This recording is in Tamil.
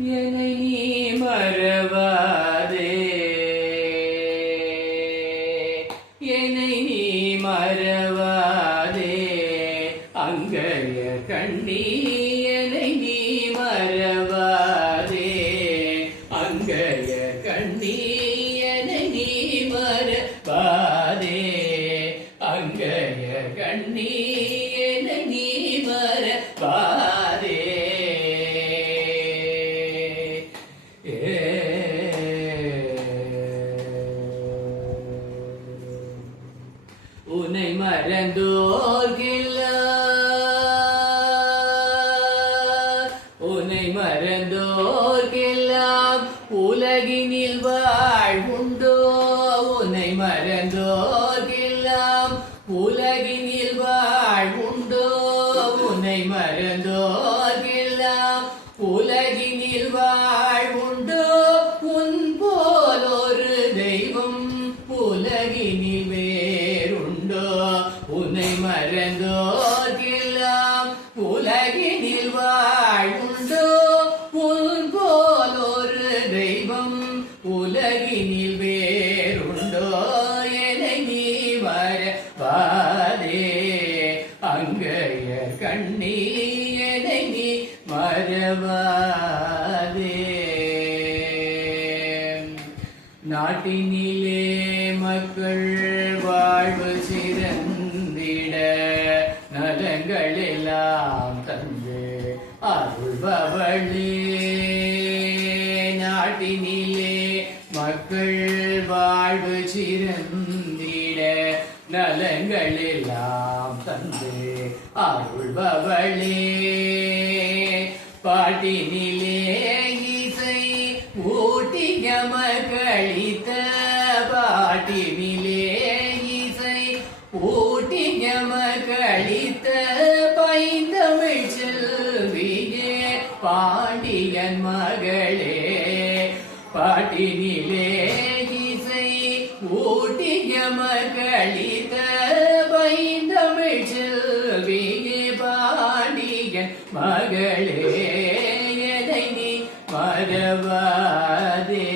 என்னை நீ மறவாதே, என்னை நீ மறவாதே, அங்கைய கண்ணி என்னை நீ மறவாதே, அங்கைய கண்ணி என்னை நீ மறவாதே, அங்கைய கண்ணி என்னை நீ மறவாதே. உன்னை மறந்தோர்கெல்லாம், உன்னை மறந்தோர்கெல்லாம் உலகினில் வாழ்வுண்டோ, உன்னை மறந்தோர்கெல்லாம் உலகினில் வாழ்வுண்டோ, உன்னை மறந்தோர்கெல்லாம் உலகினில் வாழ்வுண்டோ, உன் போல் ஒரு தெய்வம் உலகினில் வேறுண்டோ, உன்னை மறந்தோர்கெல்லாம் உலகினில் வாழ்வுண்டோ, உன் போல் ஒரு தெய்வம் உலகினில் வேறுண்டோ, என்னை நீ மறவாதே, அங்கைய கண்ணி என்னை நீ மறவாதே. நாட்டினிலே மக்கள் வாழ்வு சிறந்திட நலங்கள் எல்லாம் தந்து அருள்பவளே, நாட்டினிலே மக்கள் வாழ்வு சிறந்திட நலங்கள் எல்லாம் தந்து அருள்பவளே, பாட்டினிலே இசை ஊட்டி ஞமகளித்த, பாட்டினிலே இசை ஊட்டி ஞமகளித்த பைந்தமிழ் செல்வியே பாண்டியன் மகளே, பாட்டினிலே இசை ஊட்டி ஞமகளித்த பைந்தமிழ் செல்வியே பாண்டியன் மகளே, என்னை நீ மறவாதே.